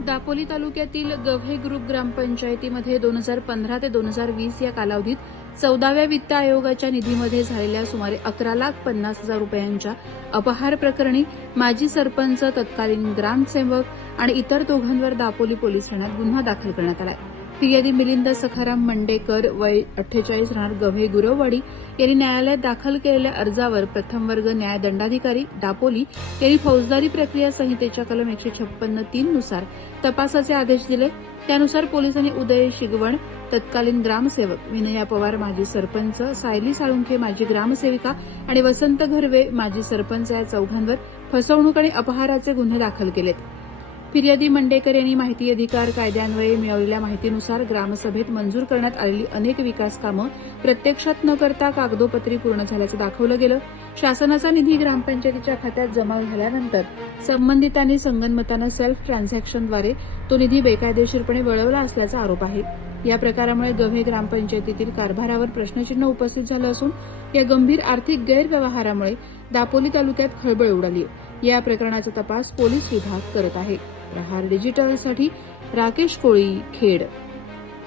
दापोली तालुक्यातील गव्हे ग्रुप ग्रामपंचायतीमध्ये दोन हजार पंधरा ते दोन हजार वीस या कालावधीत चौदाव्या वित्त आयोगाच्या निधीमध्ये झालेल्या सुमारे अकरा लाख पन्नास हजार रुपयांच्या अपहार प्रकरणी माजी सरपंच तत्कालीन ग्रामसेवक आणि इतर दोघांवर दापोली पोलीस ठाण्यात गुन्हा दाखल करण्यात आला फिर्यादी मिलिंद सखाराम मंडेकर वय अठ्ठेचाळीस राहणार गव्हे गुरववाडी यांनी न्यायालयात दाखल केलेल्या अर्जावर प्रथम वर्ग न्याय दंडाधिकारी दापोली यांनी फौजदारी प्रक्रिया संहितेच्या कलम एकशे छप्पन्न तीन नुसार तपासाचे आदेश दिले. त्यानुसार पोलिसांनी उदय शिगवण तत्कालीन ग्रामसेवक विनया पवार माजी सरपंच सायली साळुंखे माजी ग्रामसेविका आणि वसंत घरवे माजी सरपंच या चौघांवर फसवणूक आणि अपहाराचे गुन्हे दाखल केलेत. फिर्यादी मंडेकर यांनी माहिती अधिकार कायद्यान्वये मिळवलेल्या माहितीनुसार ग्रामसभेत मंजूर करण्यात आलेली अनेक विकास कामं प्रत्यक्षात न करता कागदोपत्री पूर्ण झाल्याचं दाखवलं गेलं शासनाचा निधी ग्रामपंचायतीच्या खात्यात जमा झाल्यानंतर संबंधितांनी संगनमतानं सेल्फ ट्रान्झॅक्शनद्वारे तो निधी बेकायदेशीरपणे वळवला असल्याचा आरोप आहे या प्रकारामुळे गव्हे ग्रामपंचायतीतील कारभारावर प्रश्नचिन्ह उपस्थित झालं असून या गंभीर आर्थिक गैरव्यवहारामुळे दापोली तालुक्यात खळबळ उडाली आहे. या प्रकरणाचा तपास पोलीस विभाग करत आहे. प्रहार डिजिटलसाठी राकेश कोळी खेड.